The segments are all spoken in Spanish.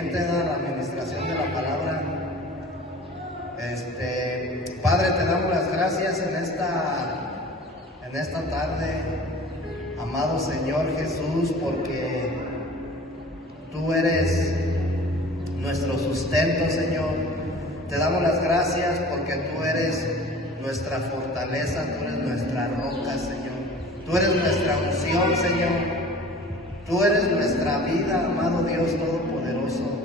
La administración de la palabra. Padre, te damos las gracias en esta tarde, amado Señor Jesús, porque tú eres nuestro sustento, Señor. Te damos las gracias porque tú eres nuestra fortaleza, tú eres nuestra roca, Señor. Tú eres nuestra unción, Señor. Tú eres nuestra vida, amado Dios Todopoderoso.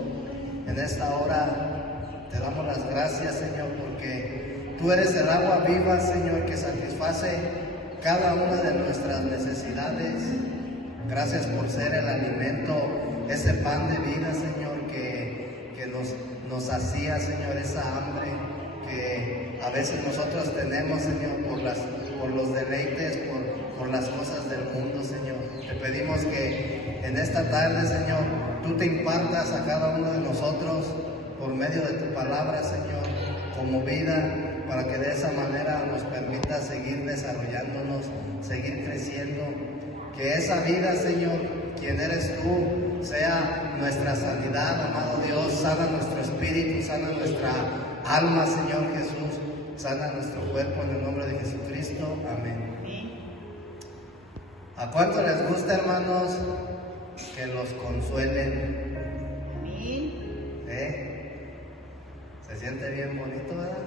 En esta hora te damos las gracias, Señor, porque tú eres el agua viva, Señor, que satisface cada una de nuestras necesidades. Gracias por ser el alimento, ese pan de vida, Señor, que nos hacía, Señor, esa hambre que a veces nosotros tenemos, Señor, por los deleites, por las cosas del mundo, Señor. Te pedimos que en esta tarde, Señor, tú te impartas a cada uno de nosotros por medio de tu palabra, Señor, como vida, para que de esa manera nos permita seguir desarrollándonos, seguir creciendo. Que esa vida, Señor, quien eres tú, sea nuestra sanidad, amado Dios. Sana nuestro espíritu, sana nuestra alma, Señor Jesús. Sana nuestro cuerpo en el nombre de Jesucristo. Amén. ¿A cuánto les gusta, hermanos, que los consuelen? Se siente bien bonito, ¿verdad?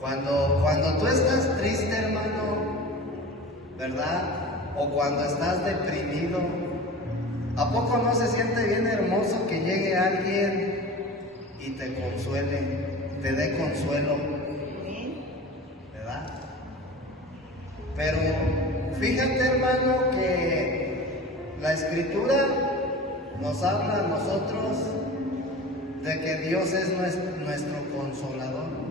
Cuando tú estás triste, hermano, ¿verdad? O cuando estás deprimido, ¿a poco no se siente bien hermoso que llegue alguien y te consuele, te dé consuelo? ¿Verdad? Pero fíjate, hermano, que la Escritura nos habla a nosotros de que Dios es nuestro consolador.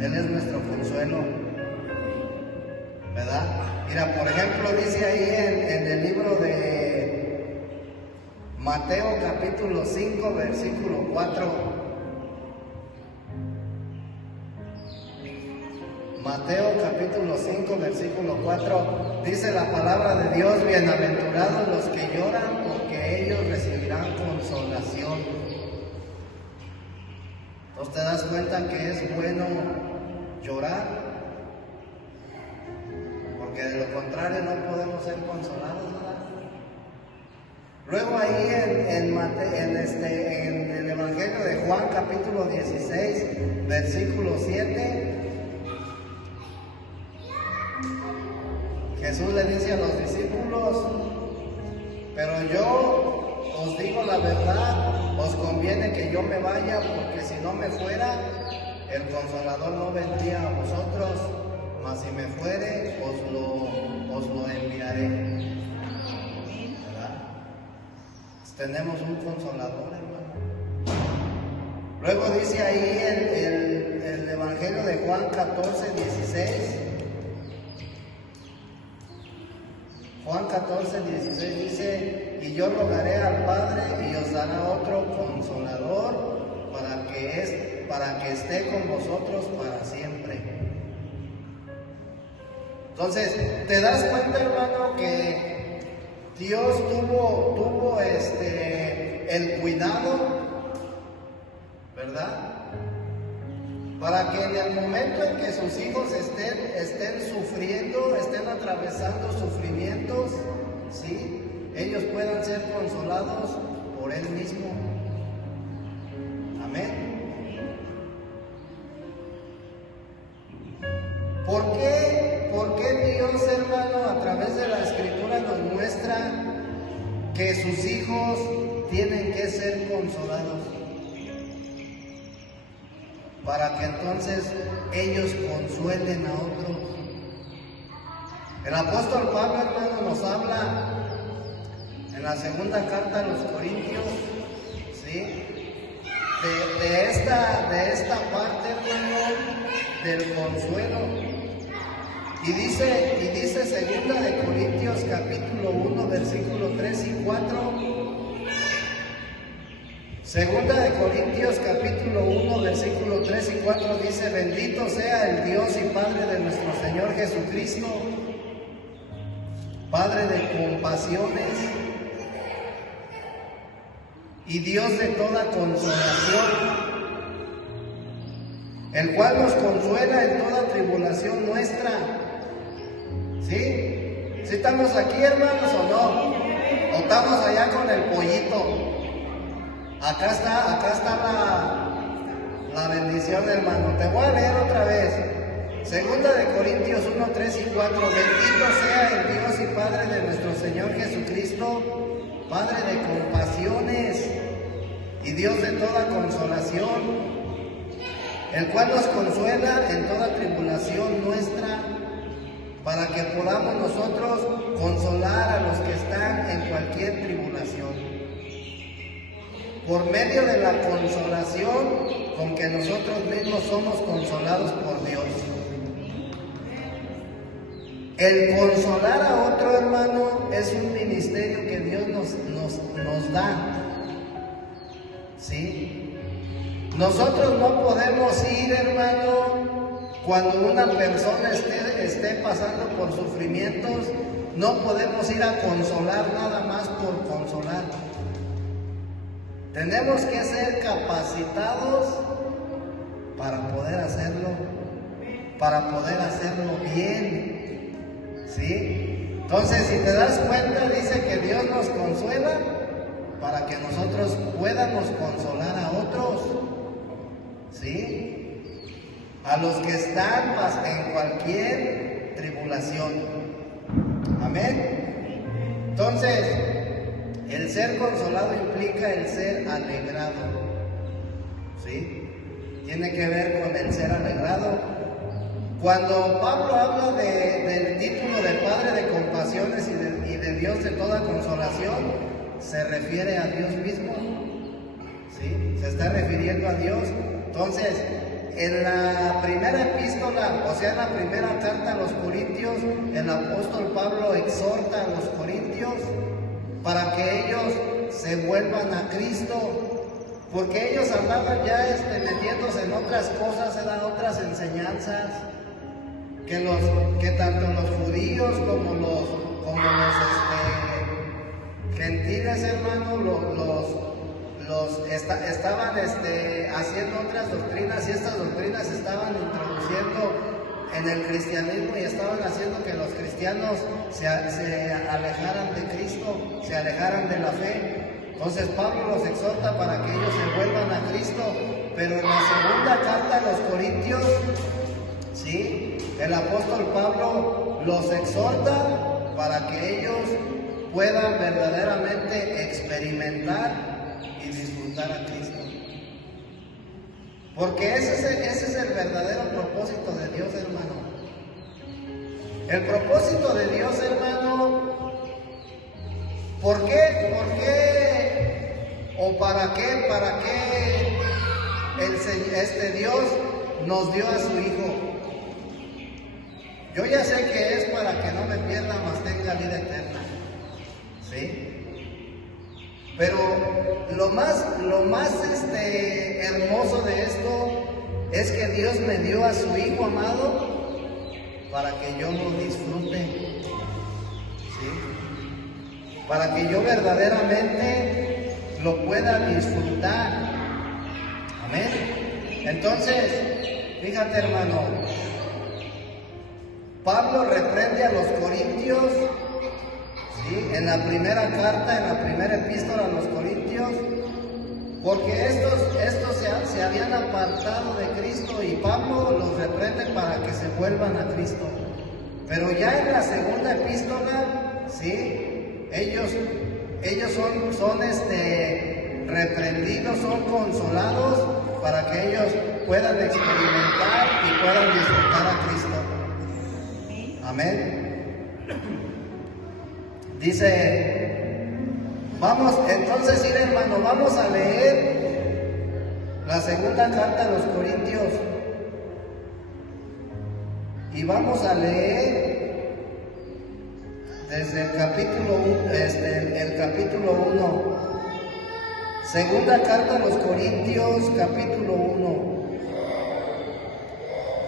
Él es nuestro consuelo, ¿verdad? Mira, por ejemplo, dice ahí en el libro de Mateo capítulo 5, versículo 4. Mateo capítulo 5, versículo 4, dice la palabra de Dios: bienaventurados los que lloran, porque ellos recibirán consolación. Entonces, ¿te das cuenta que es bueno llorar? Porque de lo contrario no podemos ser consolados, ¿verdad? Luego ahí en el Evangelio de Juan capítulo 16, versículo 7, Jesús le dice a los discípulos: pero yo os digo la verdad, os conviene que yo me vaya, porque si no me fuera, el Consolador no vendría a vosotros, mas si me fuere, os lo enviaré. ¿Verdad? Pues tenemos un Consolador, hermano. Luego dice ahí el Evangelio de Juan 14, 16. Juan 14, 16 dice: y yo rogaré al Padre y os dará otro Consolador para que esté con vosotros para siempre. Entonces, ¿te das cuenta, hermano, que Dios tuvo el cuidado, ¿verdad? Para que en el momento en que sus hijos estén sufriendo, estén atravesando sufrimientos, ¿sí?, ellos puedan ser consolados por Él mismo. Amén. ¿Por qué Dios, hermano, a través de la Escritura nos muestra que sus hijos tienen que ser consolados? Para que entonces ellos consuelen a otros. El apóstol Pablo, hermano, nos habla en la segunda carta a los Corintios, ¿sí?, de esta parte, hermano, del consuelo. Y dice segunda de Corintios capítulo 1, versículo 3 y 4. Segunda de Corintios capítulo 1, versículo 3 y 4 dice: bendito sea el Dios y Padre de nuestro Señor Jesucristo, Padre de compasiones, y Dios de toda consolación, el cual nos consuela en toda tribulación nuestra. ¿Sí? ¿Sí estamos aquí, hermanos, o no? ¿O estamos allá con el pollito? Acá está la bendición, hermano. Te voy a leer otra vez. Segunda de Corintios 1, 3 y 4. Bendito sea el Dios y Padre de nuestro Señor Jesucristo, Padre de compasiones y Dios de toda consolación, el cual nos consuela en toda tribulación nuestra, para que podamos nosotros consolar a los que están en cualquier tribulación, por medio de la consolación con que nosotros mismos somos consolados por Dios. El consolar a otro, hermano, es un ministerio que Dios nos da. ¿Sí? Nosotros no podemos ir, hermano, cuando una persona esté pasando por sufrimientos, no podemos ir a consolar nada más por consolar. Tenemos que ser capacitados para poder hacerlo bien. ¿Sí? Entonces, si te das cuenta, dice que Dios nos consuela para que nosotros podamos consolar a otros. ¿Sí? A los que están en cualquier tribulación. Amén. Entonces, el ser consolado implica el ser alegrado. ¿Sí? Tiene que ver con el ser alegrado. Cuando Pablo habla del título de Padre de compasiones y de Dios de toda consolación, se refiere a Dios mismo. ¿Sí? Se está refiriendo a Dios. Entonces, en la primera epístola, o sea, en la primera carta a los Corintios, el apóstol Pablo exhorta a los corintios para que ellos se vuelvan a Cristo, porque ellos andaban ya metiéndose en otras cosas, eran otras enseñanzas, que tanto los judíos como los gentiles, hermanos, estaban haciendo otras doctrinas, y estas doctrinas estaban introduciendo en el cristianismo y estaban haciendo que los cristianos se alejaran de Cristo, se alejaran de la fe. Entonces Pablo los exhorta para que ellos se vuelvan a Cristo, pero en la segunda carta a los Corintios, ¿sí?, el apóstol Pablo los exhorta para que ellos puedan verdaderamente experimentar y disfrutar a Cristo. Porque ese es el verdadero propósito de Dios, hermano. El propósito de Dios, hermano, ¿por qué? ¿O para qué? ¿Para qué Dios nos dio a su Hijo? Yo ya sé que es para que no me pierda, mas tenga vida eterna. ¿Sí? Pero lo más hermoso de esto es que Dios me dio a su Hijo amado para que yo lo disfrute. ¿Sí? Para que yo verdaderamente lo pueda disfrutar. Amén. Entonces, fíjate, hermano, Pablo reprende a los corintios, ¿sí?, en la primera carta, en la primera epístola a los corintios, porque estos se habían apartado de Cristo, y Pablo los reprende para que se vuelvan a Cristo. Pero ya en la segunda epístola, ¿sí?, ellos son reprendidos, son consolados para que ellos puedan experimentar y puedan disfrutar a Cristo. Amén. Dice, vamos, entonces, hermano, vamos a leer la segunda carta a los Corintios. Y vamos a leer desde el capítulo 1. Segunda carta a los Corintios, capítulo 1.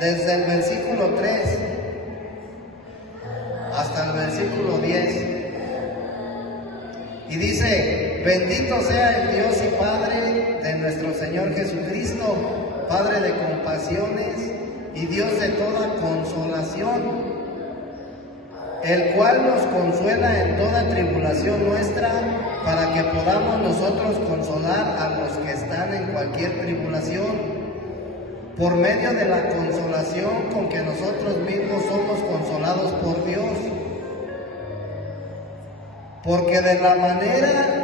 Desde el versículo 3 hasta el versículo 10. Y dice, bendito sea el Dios y Padre de nuestro Señor Jesucristo, Padre de compasiones y Dios de toda consolación, el cual nos consuela en toda tribulación nuestra, para que podamos nosotros consolar a los que están en cualquier tribulación, por medio de la consolación con que nosotros mismos somos consolados por Dios. Porque de la manera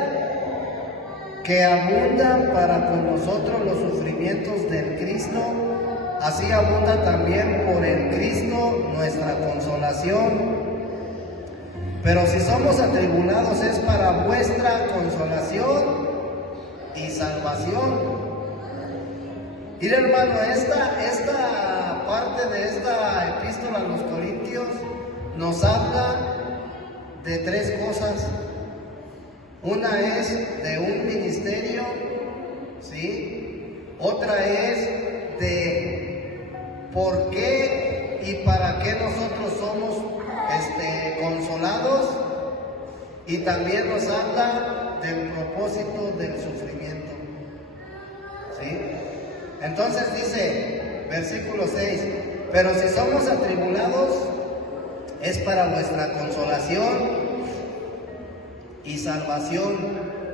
que abundan para con nosotros los sufrimientos del Cristo, así abunda también por el Cristo nuestra consolación. Pero si somos atribulados es para vuestra consolación y salvación. Mira, hermano, esta parte de esta epístola a los Corintios nos habla de tres cosas. Una es de un ministerio, ¿sí? Otra es de por qué y para qué nosotros somos consolados, y también nos habla del propósito del sufrimiento, ¿sí? Entonces dice, versículo 6, pero si somos atribulados es para vuestra consolación y salvación,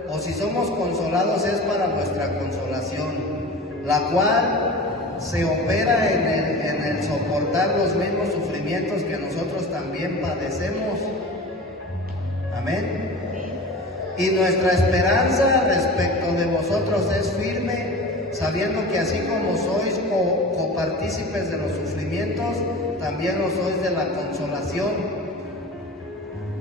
o si somos consolados es para vuestra consolación, la cual se opera en el soportar los mismos sufrimientos que nosotros también padecemos. Amén. Y nuestra esperanza respecto de vosotros es firme, sabiendo que así como sois copartícipes de los sufrimientos, también lo sois de la consolación.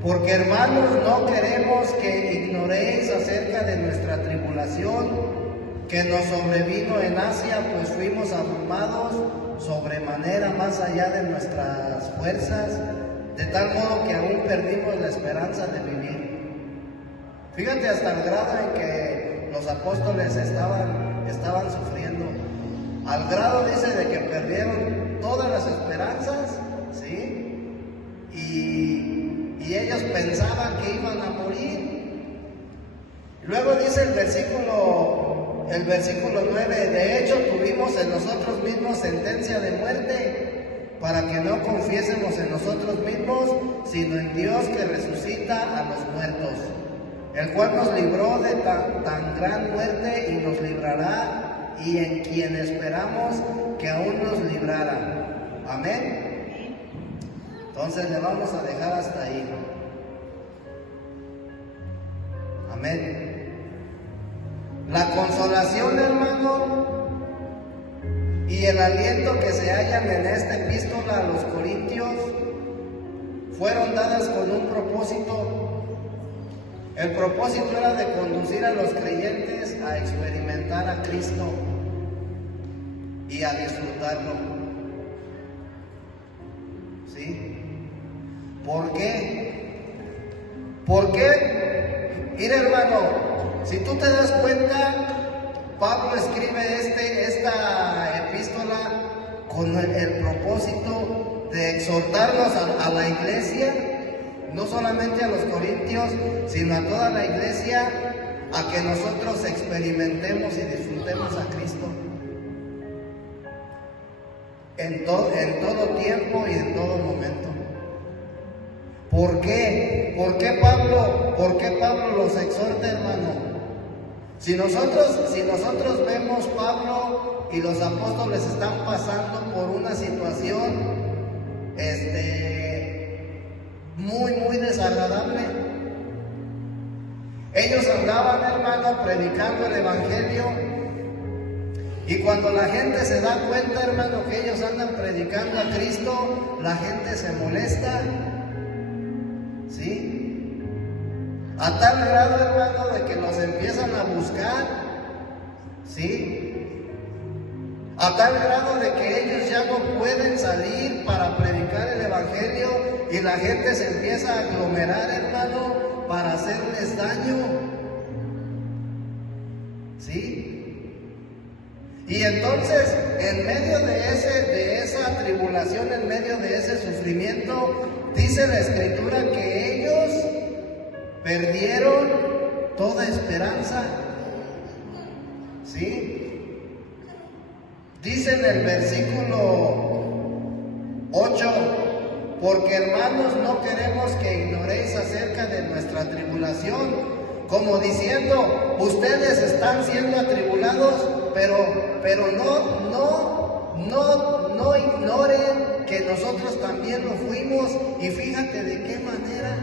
Porque, hermanos, no queremos que ignoréis acerca de nuestra tribulación que nos sobrevino en Asia, pues fuimos abrumados sobremanera más allá de nuestras fuerzas, de tal modo que aún perdimos la esperanza de vivir. Fíjate hasta el grado en que los apóstoles estaban sufriendo, al grado, dice, de que perdieron todas las esperanzas, ¿sí? Y ellos pensaban que iban a morir. Luego dice el versículo 9, de hecho tuvimos en nosotros mismos sentencia de muerte, para que no confiésemos en nosotros mismos, sino en Dios que resucita a los muertos, el cual nos libró de tan gran muerte y nos librará, y en quien esperamos que aún nos librara. Amén. Entonces le vamos a dejar hasta ahí. Amén. La consolación, hermano, y el aliento que se hallan en esta epístola a los Corintios fueron dadas con un propósito. El propósito era de conducir a los creyentes a experimentar a Cristo y a disfrutarlo. ¿Sí? ¿Por qué? ¿Por qué? Mira, hermano, si tú te das cuenta, Pablo escribe esta epístola con el propósito de exhortarnos a la iglesia, no solamente a los corintios, sino a toda la iglesia, a que nosotros experimentemos y disfrutemos a Cristo en todo tiempo y en todo momento. ¿Por qué? ¿Por qué Pablo los exhorta, hermano? Si nosotros vemos, Pablo y los apóstoles están pasando por una situación muy desagradable. Ellos andaban, hermano, predicando el evangelio, y cuando la gente se da cuenta, hermano, que ellos andan predicando a Cristo, la gente se molesta, ¿sí? A tal grado, hermano, de que los empiezan a buscar, ¿sí? A tal grado de que ellos ya no pueden salir para predicar el evangelio, y la gente se empieza a aglomerar, hermano, para hacerles daño, ¿sí? Y entonces, en medio de esa tribulación, en medio de ese sufrimiento, dice la Escritura que ellos perdieron toda esperanza. ¿Sí? Dice en el versículo 8, porque hermanos no queremos que ignoréis acerca de nuestra tribulación, como diciendo, ustedes están siendo atribulados, pero no ignoren que nosotros también lo fuimos. Y fíjate de qué manera,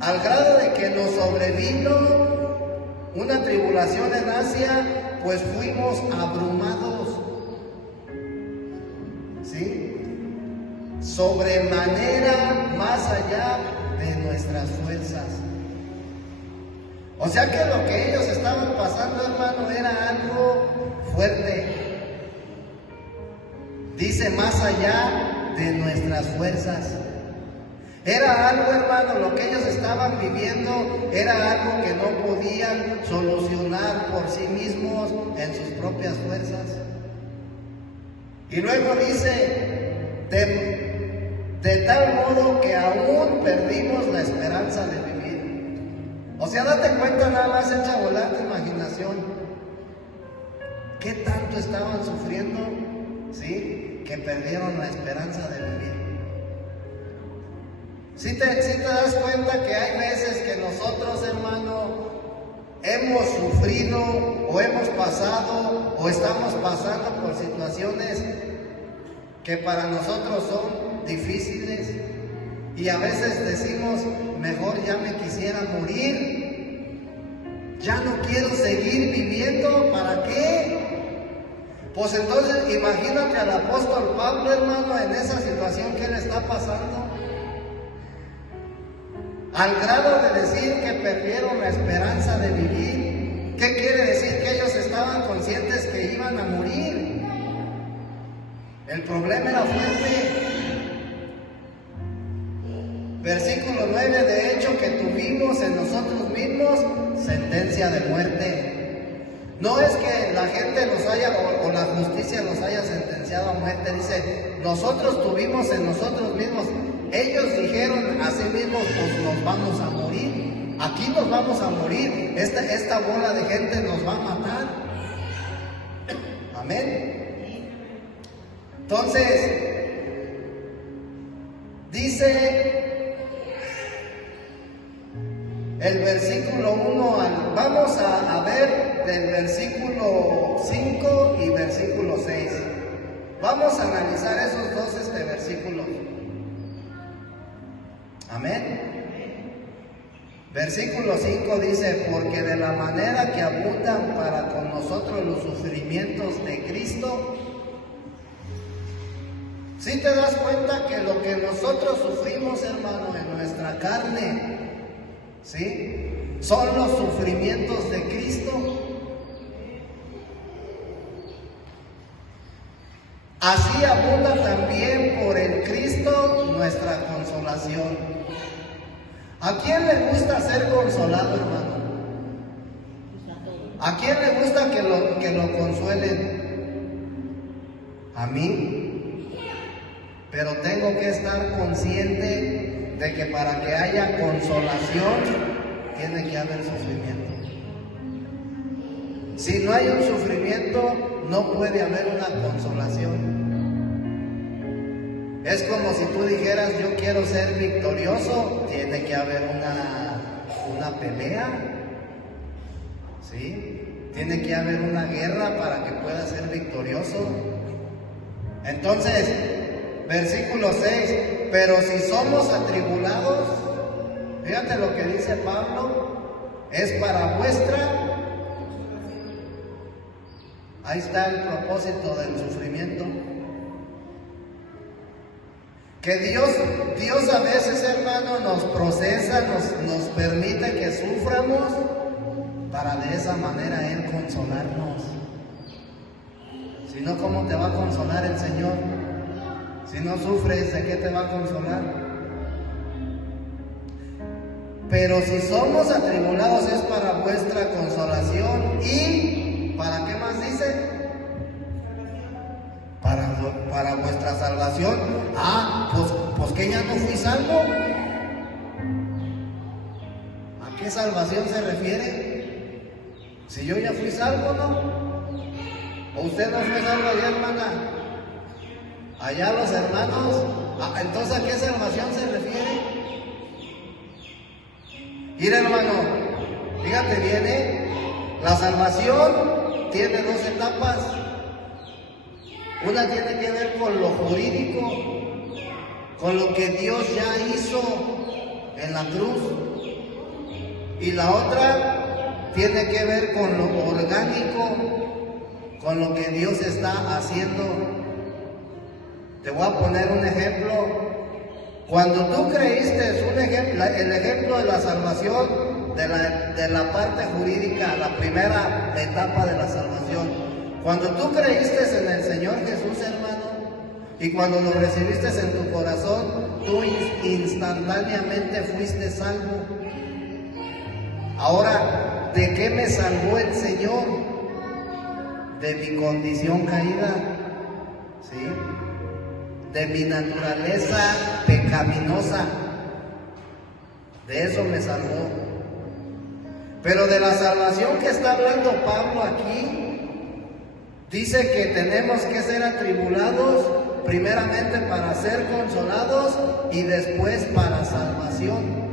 al grado de que nos sobrevino una tribulación en Asia, pues fuimos abrumados, ¿sí? Sobremanera, más allá de nuestras fuerzas. O sea que lo que ellos estaban pasando, hermano, era algo fuerte. Dice, más allá de nuestras fuerzas. Era algo, hermano, lo que ellos estaban viviendo era algo que no podían solucionar por sí mismos en sus propias fuerzas. Y luego dice, de tal modo que aún perdimos la esperanza de vivir. O sea, date cuenta, nada más echa a volar tu imaginación. ¿Qué tanto estaban sufriendo? ¿Sí? Que perdieron la esperanza de vivir. Si te das cuenta que hay veces que nosotros, hermano, hemos sufrido o hemos pasado o estamos pasando por situaciones que para nosotros son difíciles y a veces decimos, mejor ya me quisiera morir, ya no quiero seguir viviendo, ¿para qué? Pues entonces imagínate al apóstol Pablo, hermano, en esa situación que le está pasando. Al grado de decir que perdieron la esperanza de vivir. ¿Qué quiere decir? Que ellos estaban conscientes que iban a morir. El problema era fuerte. Versículo 9, de hecho que tuvimos en nosotros mismos sentencia de muerte. No es que la gente los haya, o la justicia los haya sentenciado a muerte, dice, nosotros tuvimos en nosotros mismos. Ellos dijeron a sí mismos, pues nos vamos a morir, aquí nos vamos a morir, esta bola de gente nos va a matar. Amén. Entonces, dice el versículo 1, vamos a ver del versículo 5 y versículo 6. Vamos a analizar esos dos versículos. Amén. Versículo 5 dice, porque de la manera que abundan para con nosotros los sufrimientos de Cristo. ¿Sí te das cuenta que lo que nosotros sufrimos, hermano, en nuestra carne, ¿sí?, son los sufrimientos de Cristo? Así abunda también por el Cristo nuestra consolación. ¿A quién le gusta ser consolado, hermano? ¿A quién le gusta que lo consuelen? A mí. Pero tengo que estar consciente de que para que haya consolación tiene que haber sufrimiento. Si no hay un sufrimiento, no puede haber una consolación. Es como si tú dijeras, yo quiero ser victorioso, tiene que haber una pelea, ¿sí? Tiene que haber una guerra para que pueda ser victorioso. Entonces, versículo 6, pero si somos atribulados, fíjate lo que dice Pablo, es para vuestra. Ahí está el propósito del sufrimiento. Que Dios a veces, hermano, nos procesa, nos permite que suframos para de esa manera Él consolarnos. Si no, ¿cómo te va a consolar el Señor? Si no sufres, ¿de qué te va a consolar? Pero si somos atribulados es para vuestra consolación y ¿para qué más dice? Para vuestra salvación. Pues que ya no fui salvo. salvación se refiere? Si yo ya fui salvo, ¿no? ¿O usted no fue salvo allá, hermana? Allá los hermanos. Entonces, ¿a qué salvación se refiere? Mira, hermano, fíjate bien, la salvación tiene dos etapas. Una tiene que ver con lo jurídico, con lo que Dios ya hizo en la cruz. Y la otra tiene que ver con lo orgánico, con lo que Dios está haciendo. Te voy a poner un ejemplo. Cuando tú creíste, el ejemplo de la salvación, de la parte jurídica, la primera etapa de la salvación. Cuando tú creíste en el Señor Jesús, hermano, y cuando lo recibiste en tu corazón, tú instantáneamente fuiste salvo. Ahora, ¿de qué me salvó el Señor? De mi condición caída, ¿sí? De mi naturaleza pecaminosa. De eso me salvó. Pero de la salvación que está hablando Pablo aquí, dice que tenemos que ser atribulados primeramente para ser consolados y después para salvación.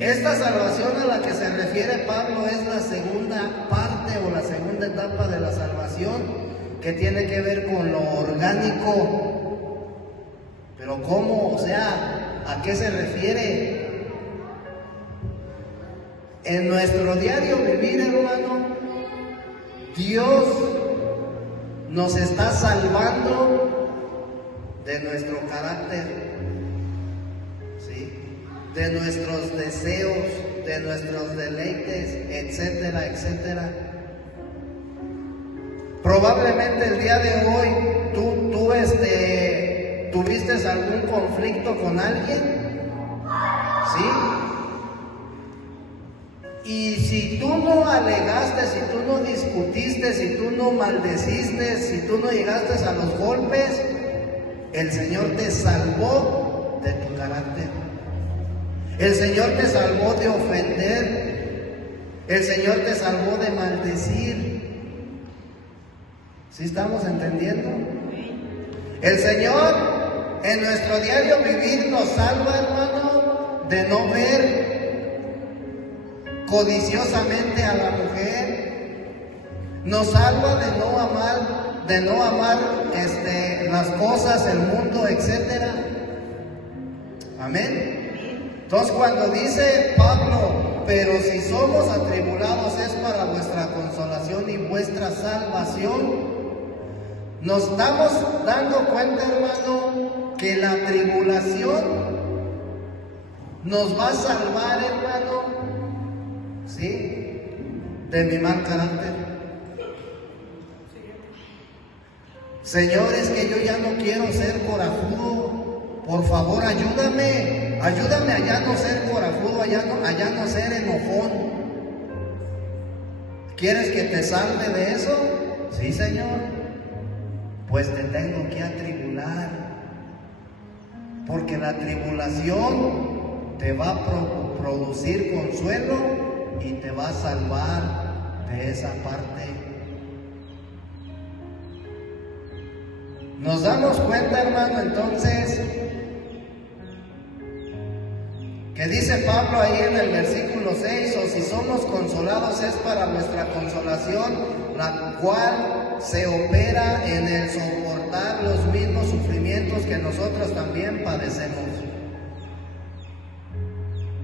Esta salvación a la que se refiere Pablo es la segunda parte o la segunda etapa de la salvación, que tiene que ver con lo orgánico. Pero ¿cómo? O sea, ¿a qué se refiere? En nuestro diario vivir, hermano, Dios nos está salvando de nuestro carácter, ¿sí? De nuestros deseos, de nuestros deleites, etcétera, etcétera. Probablemente el día de hoy tuviste algún conflicto con alguien, ¿sí? Y si tú no alegaste, si tú no discutiste, si tú no maldeciste, si tú no llegaste a los golpes, el Señor te salvó de tu carácter. El Señor te salvó de ofender. El Señor te salvó de maldecir. ¿Sí estamos entendiendo? El Señor en nuestro diario vivir nos salva, hermano, de no ver codiciosamente a la mujer. Nos salva de no amar las cosas, el mundo, etcétera. Amén. Entonces, cuando dice Pablo, pero si somos atribulados es para vuestra consolación y vuestra salvación, nos estamos dando cuenta, hermano, que la tribulación nos va a salvar, hermano, ¿sí? De mi mal carácter. Señor, es que yo ya no quiero ser corajudo. Por favor, ayúdame. Ayúdame a ya no ser corajudo, a ya no ser enojón. ¿Quieres que te salve de eso? Sí, Señor. Pues te tengo que atribular, porque la tribulación te va a producir consuelo y te va a salvar de esa parte. Nos damos cuenta, hermano, entonces, que dice Pablo ahí en el versículo 6, o si somos consolados es para nuestra consolación, la cual se opera en el soportar los mismos sufrimientos que nosotros también padecemos.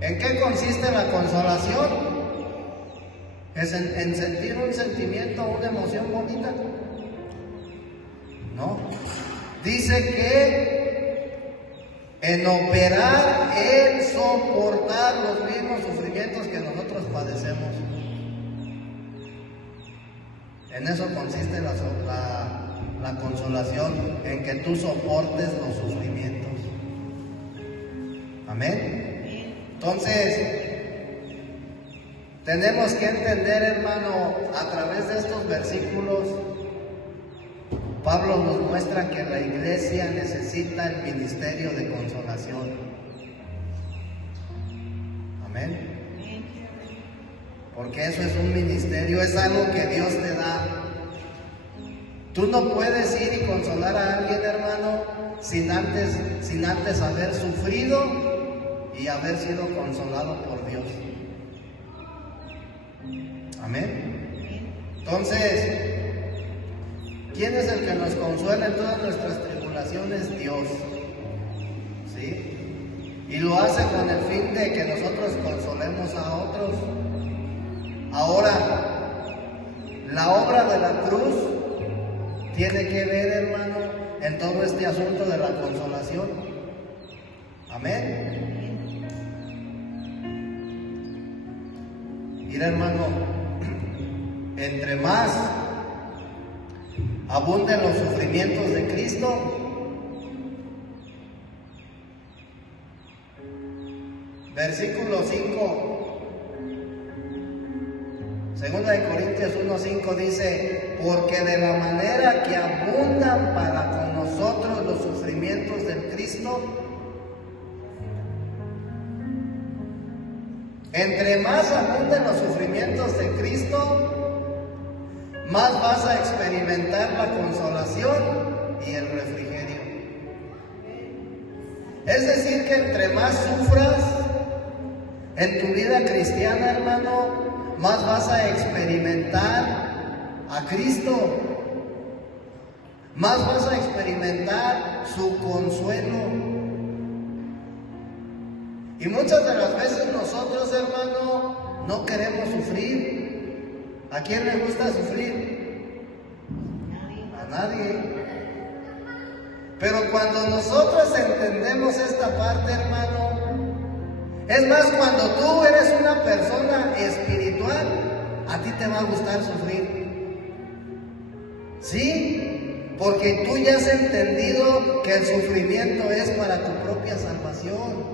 ¿En qué consiste la consolación? ¿Es en sentir un sentimiento, una emoción bonita? No. Dice que en operar, en soportar los mismos sufrimientos que nosotros padecemos. En eso consiste la consolación, en que tú soportes los sufrimientos. Amén. Entonces, tenemos que entender, hermano, a través de estos versículos, Pablo nos muestra que la iglesia necesita el ministerio de consolación. Amén. porque eso es un ministerio, es algo que Dios te da. Tú no puedes ir y consolar a alguien, hermano, sin antes haber sufrido y haber sido consolado por Dios. Amén. Entonces, ¿quién es el que nos consuela en todas nuestras tribulaciones? Dios. ¿Sí? Y lo hace con el fin de que nosotros consolemos a otros. Ahora, la obra de la cruz tiene que ver, hermano, en todo este asunto de la consolación. Amén. Mira, hermano, entre más abunden los sufrimientos de Cristo, versículo 5, Segunda de Corintios 1:5 dice: porque de la manera que abundan para con nosotros los sufrimientos del Cristo, entre más abunden los sufrimientos de Cristo, más vas a experimentar la consolación y el refrigerio. Es decir, que entre más sufras en tu vida cristiana, hermano, más vas a experimentar a Cristo, más vas a experimentar su consuelo. Y muchas de las veces nosotros, hermano, no queremos sufrir. ¿A quién le gusta sufrir? A nadie. Pero cuando nosotros entendemos esta parte, hermano, es más, cuando tú eres una persona espiritual, a ti te va a gustar sufrir. ¿Sí? Porque tú ya has entendido que el sufrimiento es para tu propia salvación.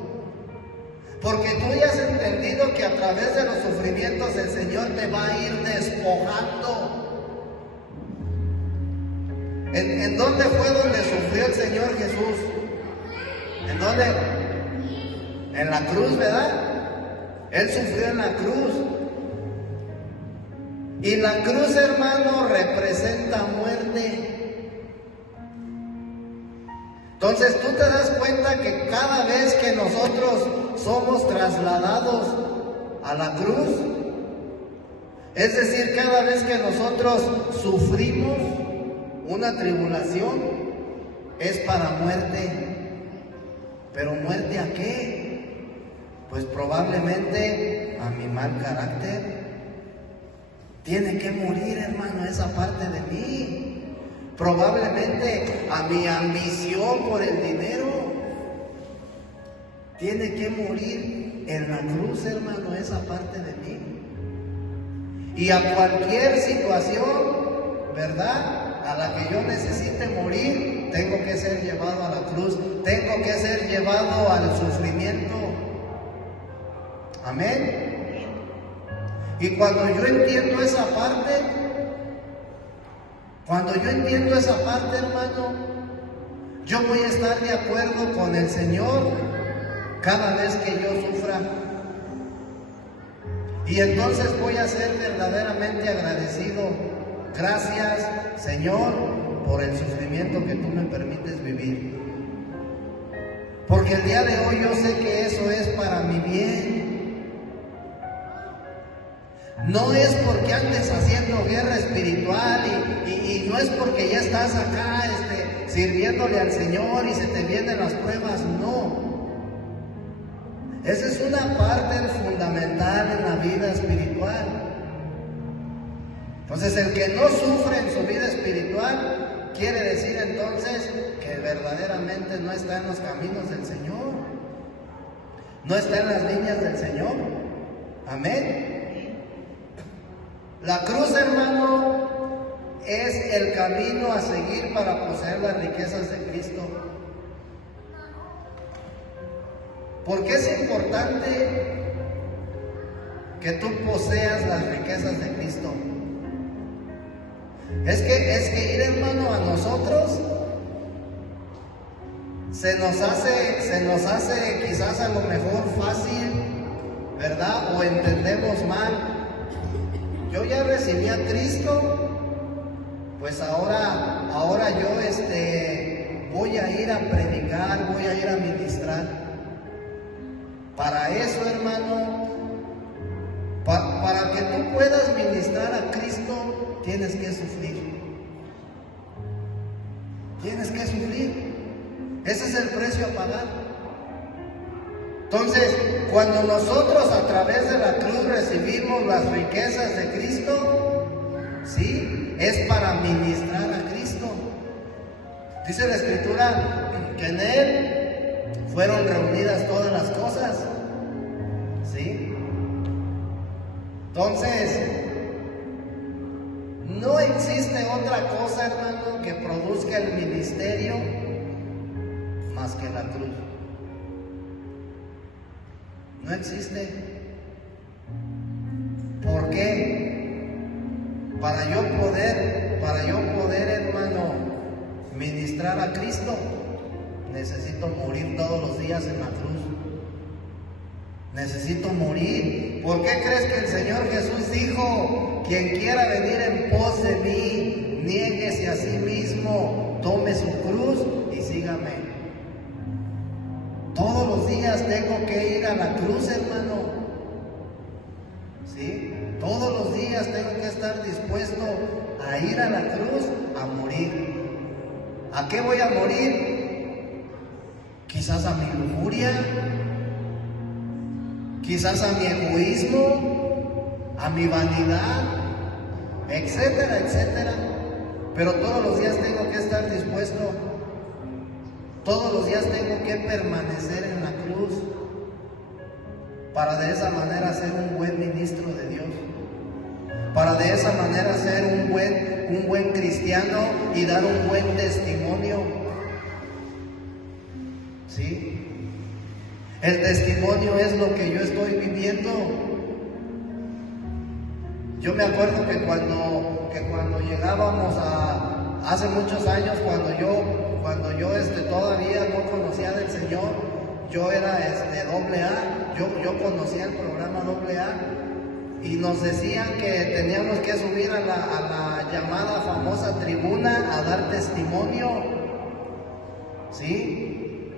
Porque tú ya has entendido que a través de los sufrimientos el Señor te va a ir despojando. ¿En dónde fue donde sufrió el Señor Jesús? ¿En dónde? En la cruz, ¿verdad? Él sufrió en la cruz. Y la cruz, hermano, representa muerte. Entonces tú te das cuenta que cada vez que nosotros somos trasladados a la cruz, es decir, cada vez que nosotros sufrimos una tribulación, es para muerte. ¿Pero muerte a qué? Pues probablemente a mi mal carácter. Tiene que morir, hermano, esa parte de mí. Probablemente a mi ambición por el dinero. Tiene que morir en la cruz, hermano, esa parte de mí. Y a cualquier situación, ¿verdad?, a la que yo necesite morir, tengo que ser llevado a la cruz. Tengo que ser llevado al sufrimiento. Amén. Y cuando yo entiendo esa parte, hermano, yo voy a estar de acuerdo con el Señor cada vez que yo sufra. Y entonces voy a ser verdaderamente agradecido. Gracias, Señor, por el sufrimiento que tú me permites vivir. Porque el día de hoy yo sé que eso es para mi bien. No es porque andes haciendo guerra espiritual y no es porque ya estás acá sirviéndole al Señor y se te vienen las pruebas, no. Esa es una parte fundamental en la vida espiritual. Entonces, el que no sufre en su vida espiritual, quiere decir entonces que verdaderamente no está en los caminos del Señor, no está en las líneas del Señor. Amén. La cruz, hermano, es el camino a seguir para poseer las riquezas de Cristo. ¿Por qué es importante que tú poseas las riquezas de Cristo? Es que ir, hermano, a nosotros se nos hace quizás a lo mejor fácil, ¿verdad? O entendemos mal recibí a Cristo, pues ahora yo voy a ir a predicar, voy a ir a ministrar. Para eso, hermano, para que tú puedas ministrar a Cristo, tienes que sufrir. Tienes que sufrir. Ese es el precio a pagar. Entonces, cuando nosotros a través de la cruz recibimos las riquezas de Cristo, sí, es para ministrar a Cristo. Dice la Escritura que en Él fueron reunidas todas las cosas, ¿sí? Entonces, no existe otra cosa, hermano, que produzca el ministerio más que la cruz. No existe. ¿Por qué? Para yo poder, hermano, ministrar a Cristo, necesito morir todos los días en la cruz. Necesito morir. ¿Por qué crees que el Señor Jesús dijo: quien quiera venir en pos de mí, niéguese a sí mismo, tome su cruz y sígame? Todos los días tengo que ir a la cruz, hermano. ¿Sí? Todos los días tengo que estar dispuesto a ir a la cruz, a morir. ¿A qué voy a morir? Quizás a mi lujuria, quizás a mi egoísmo, a mi vanidad, etcétera, etcétera. Pero todos los días tengo que estar dispuesto. Todos los días tengo que permanecer en la cruz para de esa manera ser un buen ministro de Dios, para de esa manera ser un buen cristiano y dar un buen testimonio. ¿Sí? El testimonio es lo que yo estoy viviendo. Yo me acuerdo que cuando llegábamos hace muchos años, cuando yo todavía no conocía del Señor, yo era AA, yo conocía el programa AA, y nos decían que teníamos que subir a la llamada famosa tribuna a dar testimonio, ¿sí?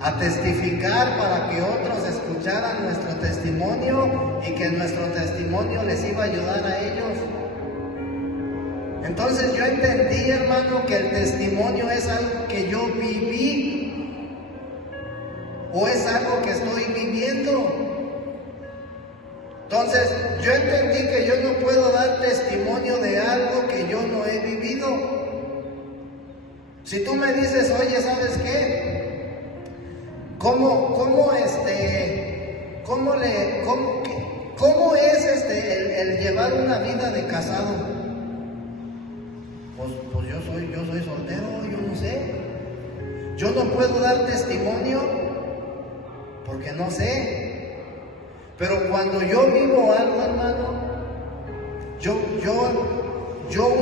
A testificar para que otros escucharan nuestro testimonio y que nuestro testimonio les iba a ayudar a ellos. Entonces yo entendí, hermano, que el testimonio es algo que yo viví o es algo que estoy viviendo. Entonces yo entendí que yo no puedo dar testimonio de algo que yo no he vivido. Si tú me dices: oye, ¿sabes qué? ¿Cómo es el llevar una vida de casado? Pues yo soy soltero, yo no sé. Yo no puedo dar testimonio porque no sé. Pero cuando yo vivo algo, hermano, yo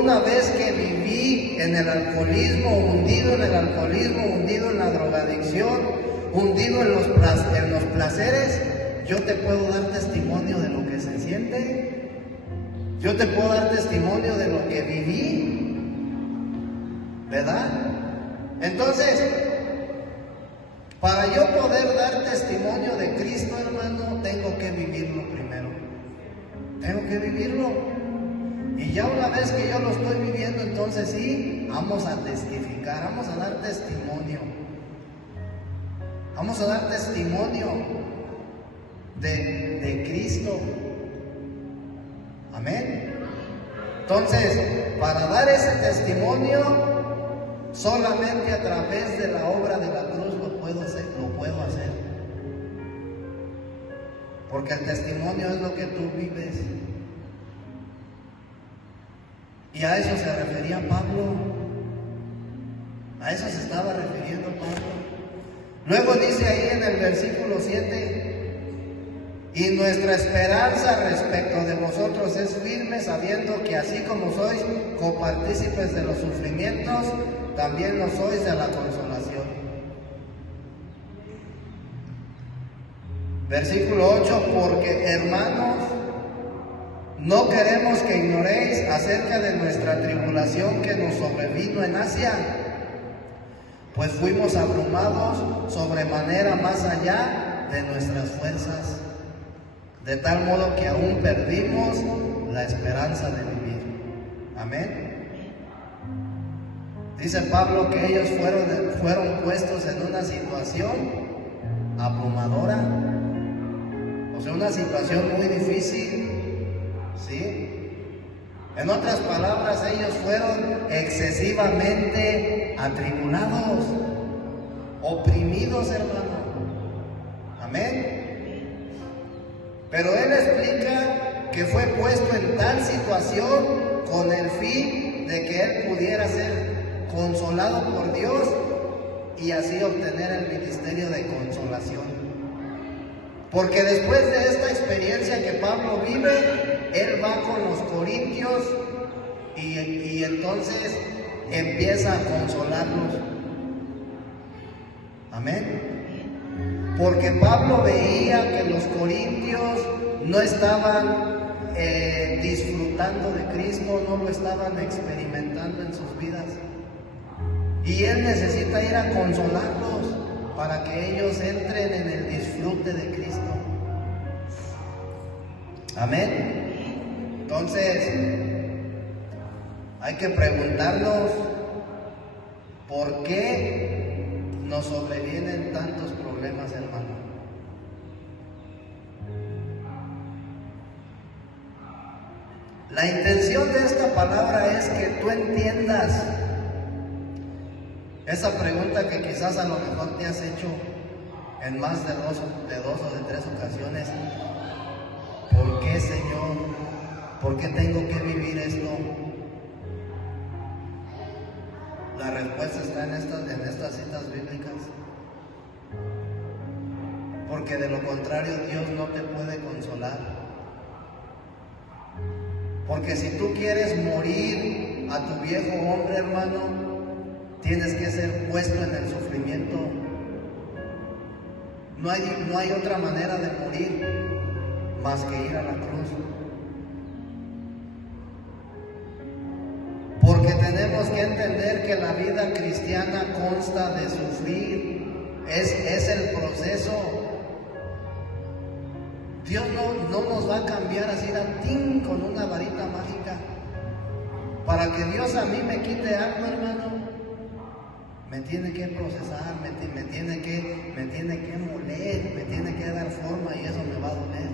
una vez que viví en el alcoholismo, hundido en el alcoholismo, hundido en la drogadicción, hundido en los placeres, yo te puedo dar testimonio de lo que se siente. Yo te puedo dar testimonio de lo que viví, ¿verdad? Entonces, para yo poder dar testimonio de Cristo, hermano, tengo que vivirlo primero. Tengo que vivirlo. Y ya una vez que yo lo estoy viviendo, entonces sí, vamos a testificar, vamos a dar testimonio. Vamos a dar testimonio de Cristo. Amén. Entonces, para dar ese testimonio, solamente a través de la obra de la cruz lo puedo hacer. Porque el testimonio es lo que tú vives. Y a eso se refería Pablo. A eso se estaba refiriendo Pablo. Luego dice ahí en el versículo 7: y nuestra esperanza respecto de vosotros es firme, sabiendo que así como sois copartícipes de los sufrimientos, también lo sois de la consolación. Versículo 8: porque hermanos, No queremos que ignoréis acerca de nuestra tribulación que nos sobrevino en Asia, pues fuimos abrumados sobremanera más allá de nuestras fuerzas, de tal modo que aún perdimos la esperanza de vivir. Amén. Dice Pablo que ellos fueron puestos en una situación abrumadora, o sea, una situación muy difícil, ¿sí? En otras palabras, ellos fueron excesivamente atribulados, oprimidos, hermano. Amén. Pero él explica que fue puesto en tal situación con el fin de que él pudiera ser consolado por Dios y así obtener el ministerio de consolación. Porque después de esta experiencia que Pablo vive, él va con los corintios y entonces empieza a consolarlos. Amén. Porque Pablo veía que los corintios no estaban disfrutando de Cristo, no lo estaban experimentando en sus vidas. Y él necesita ir a consolarlos para que ellos entren en el disfrute de Cristo. Amén. Entonces, hay que preguntarnos por qué nos sobrevienen tantos problemas, hermano. La intención de esta palabra es que tú entiendas esa pregunta que quizás a lo mejor te has hecho en más de dos o de tres ocasiones. ¿Por qué, Señor? ¿Por qué tengo que vivir esto? La respuesta está en estas citas bíblicas. Porque de lo contrario Dios no te puede consolar. Porque si tú quieres morir a tu viejo hombre, hermano, tienes que ser puesto en el sufrimiento. No hay otra manera de morir más que ir a la cruz. Porque tenemos que entender que la vida cristiana consta de sufrir. Es el proceso. Dios no nos va a cambiar así con una varita mágica. Para que Dios a mí me quite algo, hermano, me tiene que procesar, me tiene que moler, me tiene que dar forma y eso me va a doler.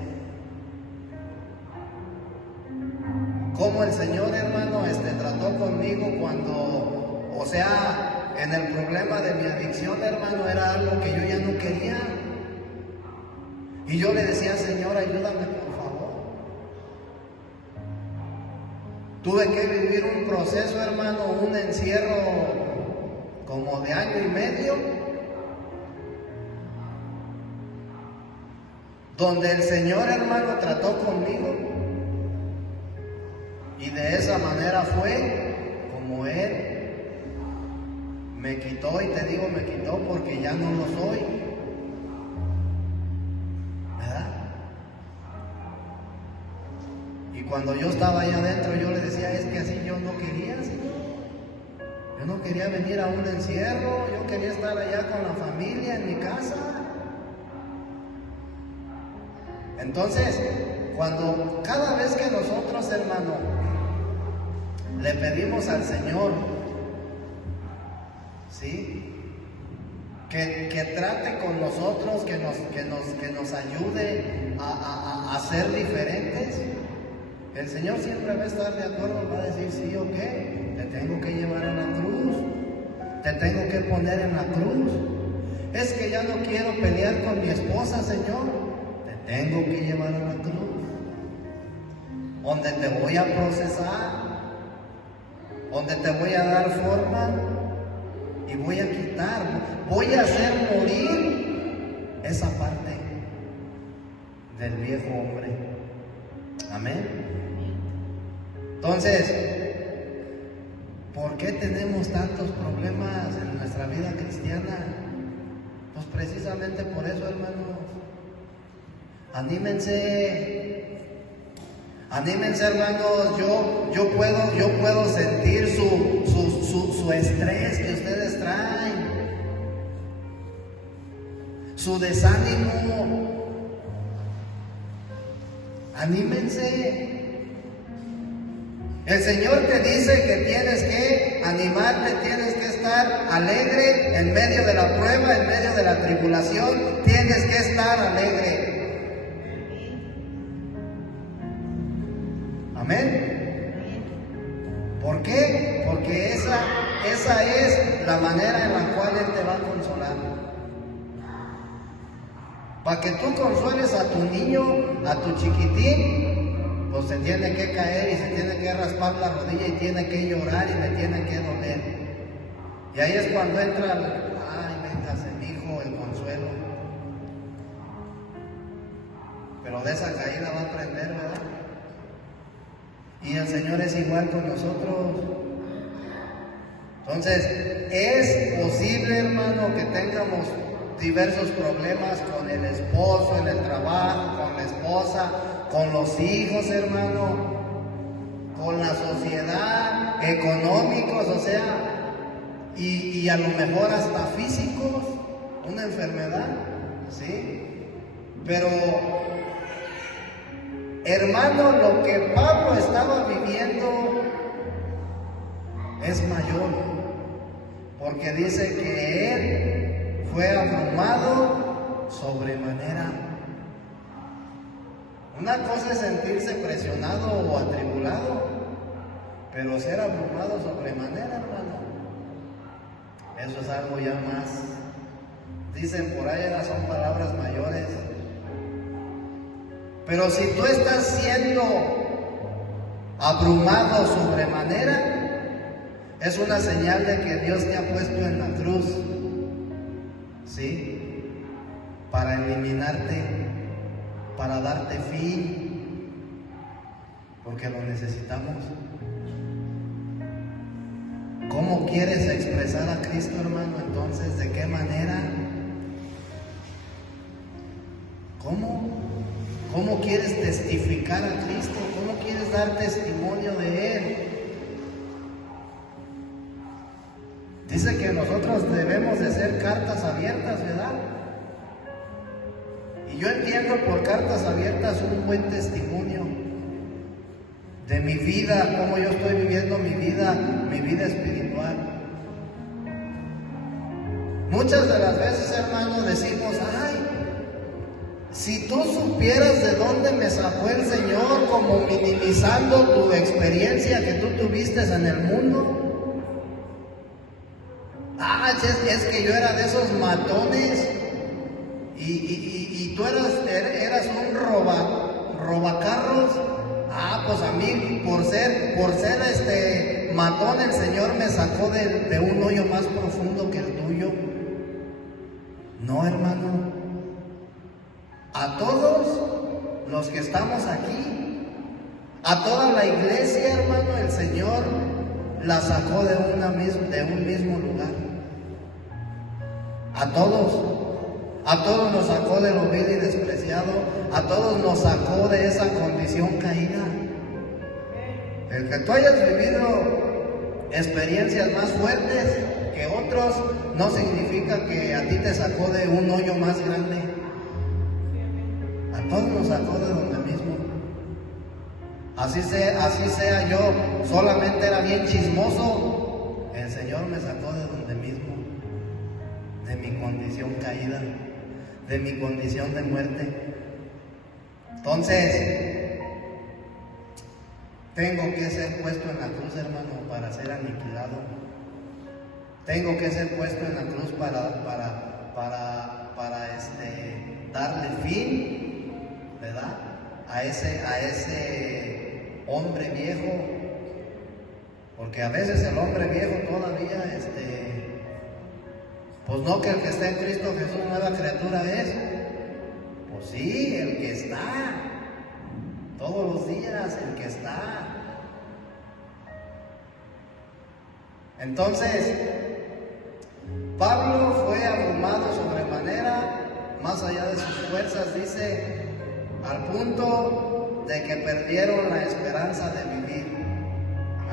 Como el Señor, hermano, trató conmigo cuando, o sea, en el problema de mi adicción, hermano, era algo que yo ya no quería. Y yo le decía, Señor, ayúdame, por favor. Tuve que vivir un proceso, hermano, un encierro como de año y medio, donde el Señor, hermano, trató conmigo. Y de esa manera fue como Él me quitó, y te digo me quitó porque ya no lo soy. ¿Verdad? Y cuando yo estaba allá adentro, yo le decía, es que así yo no quería, Señor. Yo no quería venir a un encierro, yo quería estar allá con la familia en mi casa. Entonces, cada vez que nosotros, hermano, le pedimos al Señor, ¿sí?, que trate con nosotros, que nos ayude a ser diferentes, el Señor siempre va a estar de acuerdo, va a decir, sí, ok, te tengo que llevar a la cruz, te tengo que poner en la cruz. Es que ya no quiero pelear con mi esposa, Señor, te tengo que llevar a la cruz, donde te voy a procesar, donde te voy a dar forma y voy a quitar, voy a hacer morir esa parte del viejo hombre. Amén. Entonces, ¿por qué tenemos tantos problemas en nuestra vida cristiana? Pues precisamente por eso, hermanos. Anímense. Anímense, hermanos, yo puedo sentir su estrés que ustedes traen, su desánimo. Anímense. El Señor te dice que tienes que animarte, tienes que estar alegre en medio de la prueba, en medio de la tribulación, tienes que estar alegre. Amén. ¿Por qué? Porque esa es la manera en la cual Él te va a consolar. Para que tú consueles a tu niño, a tu chiquitín, pues se tiene que caer y se tiene que raspar la rodilla y tiene que llorar y le tiene que doler. Y ahí es cuando entra véngase mi hijo, el consuelo. Pero de esa caída va a aprender, ¿verdad? Y el Señor es igual con nosotros. Entonces, es posible, hermano, que tengamos diversos problemas con el esposo, en el trabajo, con la esposa, con los hijos, hermano, con la sociedad, económicos, o sea, y a lo mejor hasta físicos, una enfermedad, ¿sí? Pero, hermano, lo que Pablo estaba viviendo es mayor, porque dice que él fue abrumado sobremanera. Una cosa es sentirse presionado o atribulado, pero ser abrumado sobremanera, hermano, eso es algo ya más. Dicen por ahí, son palabras mayores. Pero si tú estás siendo abrumado sobremanera, es una señal de que Dios te ha puesto en la cruz, ¿sí? Para eliminarte, para darte fin, porque lo necesitamos. ¿Cómo quieres expresar a Cristo, hermano? Entonces, ¿de qué manera? ¿Cómo quieres testificar a Cristo? ¿Cómo quieres dar testimonio de Él? Dice que nosotros debemos de ser cartas abiertas, ¿verdad? Y yo entiendo por cartas abiertas un buen testimonio de mi vida, cómo yo estoy viviendo mi vida espiritual. Muchas de las veces, hermano, decimos, si tú supieras de dónde me sacó el Señor, como minimizando tu experiencia que tú tuviste en el mundo. Es que yo era de esos matones y tú eras un robacarros. Pues a mí, por ser matón, el Señor me sacó de un hoyo más profundo que el tuyo. No, hermano. A todos los que estamos aquí, a toda la iglesia, hermano, el Señor la sacó de un mismo lugar. A todos nos sacó de lo vil y despreciado, a todos nos sacó de esa condición caída. El que tú hayas vivido experiencias más fuertes que otros no significa que a ti te sacó de un hoyo más grande. A todos nos sacó de donde mismo. Así sea yo, solamente era bien chismoso, el Señor me sacó de donde mismo, de mi condición caída, de mi condición de muerte. Entonces, tengo que ser puesto en la cruz, hermano, para ser aniquilado. Tengo que ser puesto en la cruz para darle fin, ¿verdad? A ese hombre viejo, porque a veces el hombre viejo todavía, pues no, que el que está en Cristo Jesús nueva criatura es. Pues sí, el que está, todos los días, el que está. Entonces, Pablo fue abrumado sobremanera, más allá de sus fuerzas, dice, al punto de que perdieron la esperanza de vivir.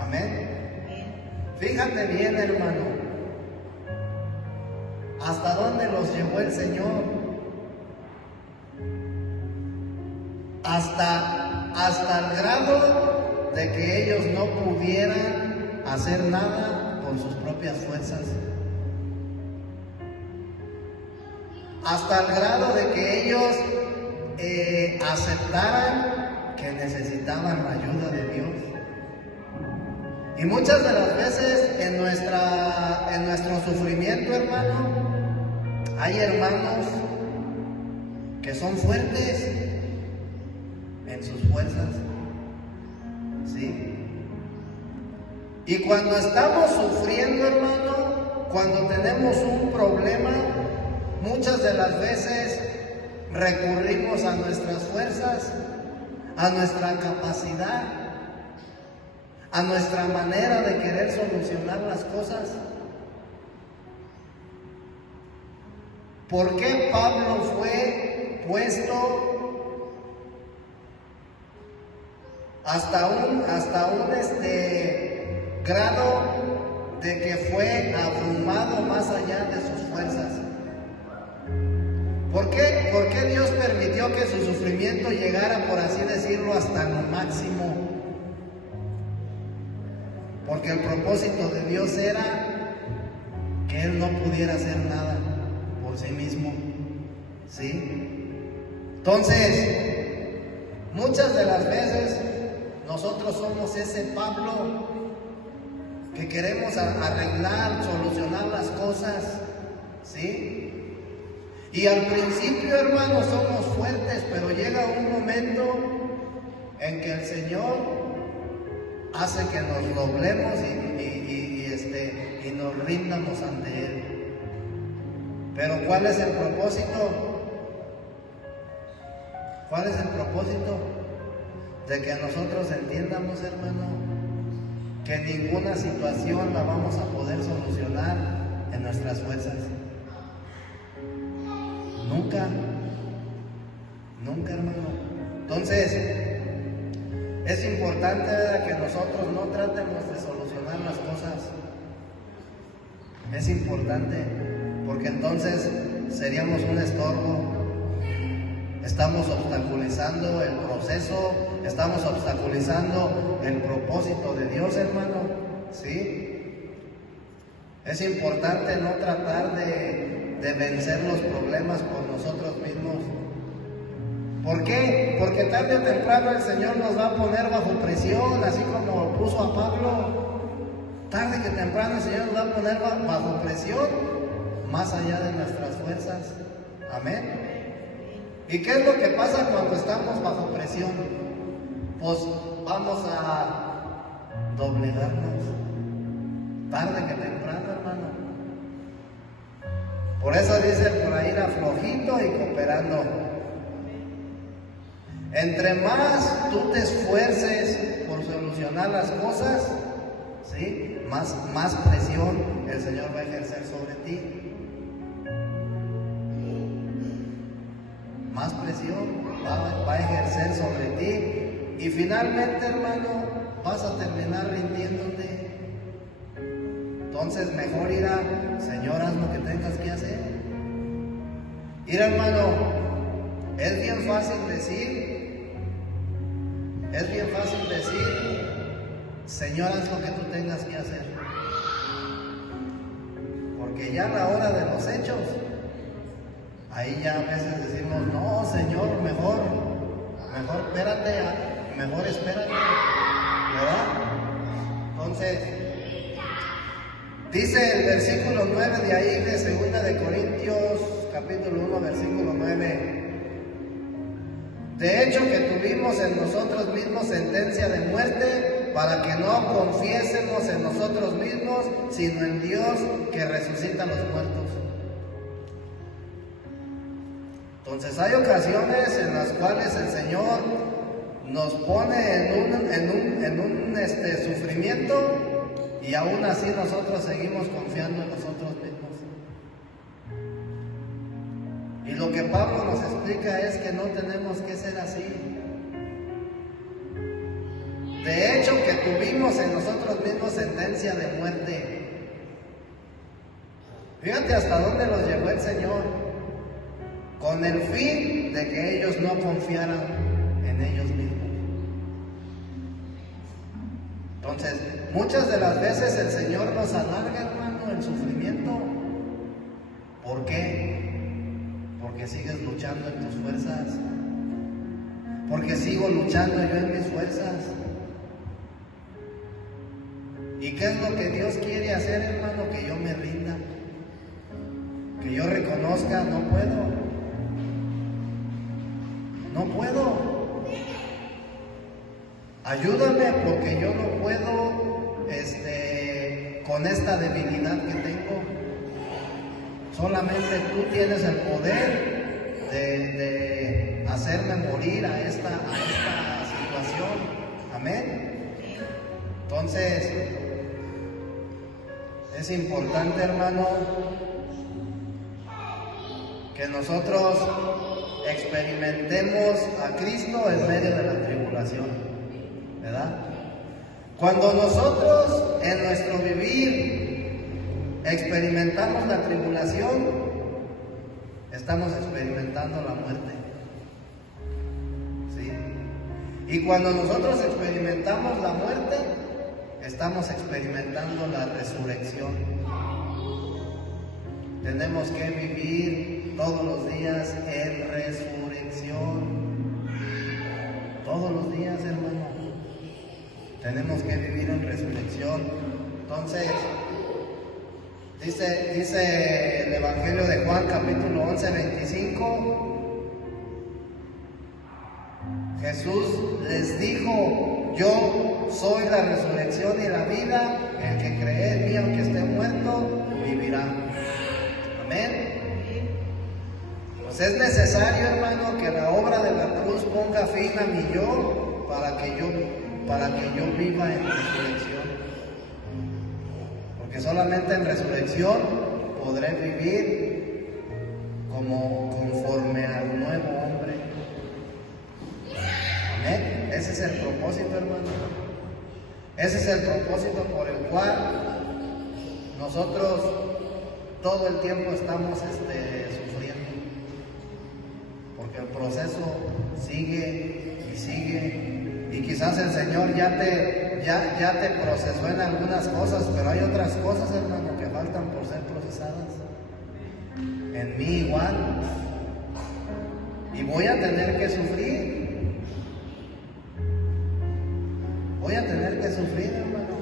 Amén. Fíjate bien, hermano, hasta dónde los llevó el Señor. Hasta el grado de que ellos no pudieran hacer nada por sus propias fuerzas. Hasta el grado de que ellos aceptaran que necesitaban la ayuda de Dios. Y muchas de las veces en nuestro sufrimiento, hermano, hay hermanos que son fuertes en sus fuerzas, ¿sí? Y cuando estamos sufriendo, hermano, cuando tenemos un problema, muchas de las veces recurrimos a nuestras fuerzas, a nuestra capacidad, a nuestra manera de querer solucionar las cosas. ¿Por qué Pablo fue puesto hasta un grado de que fue abrumado más allá de sus fuerzas? ¿Por qué Dios permitió que su sufrimiento llegara, por así decirlo, hasta lo máximo? Porque el propósito de Dios era que Él no pudiera hacer nada por sí mismo, ¿sí? Entonces, muchas de las veces nosotros somos ese Pablo que queremos arreglar, solucionar las cosas, ¿sí? Y al principio, hermanos, somos fuertes, pero llega un momento en que el Señor hace que nos doblemos y nos rindamos ante Él. Pero ¿cuál es el propósito? ¿Cuál es el propósito? De que nosotros entiendamos, hermano, que ninguna situación la vamos a poder solucionar en nuestras fuerzas. Nunca, hermano. Entonces, es importante, ¿verdad?, que nosotros no tratemos de solucionar las cosas. Es importante, porque entonces seríamos un estorbo. Estamos obstaculizando el proceso, estamos obstaculizando el propósito de Dios, hermano, ¿sí? Es importante no tratar de vencer los problemas por nosotros mismos. ¿Por qué? Porque tarde o temprano el Señor nos va a poner bajo presión, así como puso a Pablo. Tarde que temprano el Señor nos va a poner bajo presión, más allá de nuestras fuerzas. Amén. ¿Y qué es lo que pasa cuando estamos bajo presión? Pues vamos a doblegarnos, tarde que temprano, hermano. Por eso dice por ahí, aflojito y cooperando. Entre más tú te esfuerces por solucionar las cosas, ¿sí?, más presión el Señor va a ejercer sobre ti. Más presión va a ejercer sobre ti. Y finalmente, hermano, vas a terminar rindiéndote. Entonces mejor Señor, haz lo que tengas que hacer. Hermano, es bien fácil decir, Señor, haz lo que tú tengas que hacer. Porque ya a la hora de los hechos, ahí ya a veces decimos, no, Señor, mejor espérate, ¿verdad? Entonces, dice el versículo 9 de ahí, de 2 de Corintios, capítulo 1, versículo 9. De hecho, que tuvimos en nosotros mismos sentencia de muerte, para que no confiésemos en nosotros mismos, sino en Dios que resucita a los muertos. Entonces hay ocasiones en las cuales el Señor nos pone en un sufrimiento, y aún así nosotros seguimos confiando en nosotros mismos. Y lo que Pablo nos explica es que no tenemos que ser así. De hecho, que tuvimos en nosotros mismos sentencia de muerte. Fíjate hasta dónde los llevó el Señor, con el fin de que ellos no confiaran en ellos mismos. Entonces, muchas de las veces el Señor nos alarga, hermano, el sufrimiento. ¿Por qué? Porque sigues luchando en tus fuerzas. Porque sigo luchando yo en mis fuerzas. ¿Y qué es lo que Dios quiere hacer, hermano? Que yo me rinda. Que yo reconozca, no puedo. No puedo. Ayúdame porque yo no puedo con esta debilidad que tengo. Solamente tú tienes el poder de hacerme morir a esta situación. Amén. Entonces, es importante, hermano, que nosotros experimentemos a Cristo en medio de la tribulación, ¿verdad? Cuando nosotros en nuestro vivir experimentamos la tribulación, estamos experimentando la muerte, ¿sí? Y cuando nosotros experimentamos la muerte, estamos experimentando la resurrección. Tenemos que vivir todos los días en resurrección. Todos los días, hermano. Tenemos que vivir en resurrección. Entonces, dice el Evangelio de Juan, capítulo 11, 25. Jesús les dijo: yo soy la resurrección y la vida. El que cree en mí, aunque esté muerto, vivirá. Amén. Pues es necesario, hermano, que la obra de la cruz ponga fin a mi yo para que yo viva en resurrección. Porque solamente en resurrección podré vivir conforme al nuevo hombre. Amén. Ese es el propósito, hermano. Ese es el propósito por el cual nosotros todo el tiempo estamos sufriendo. Porque el proceso sigue y sigue. Y quizás el Señor ya te procesó en algunas cosas, pero hay otras cosas, hermano, que faltan por ser procesadas. En mí igual. Y voy a tener que sufrir. Voy a tener que sufrir, hermano.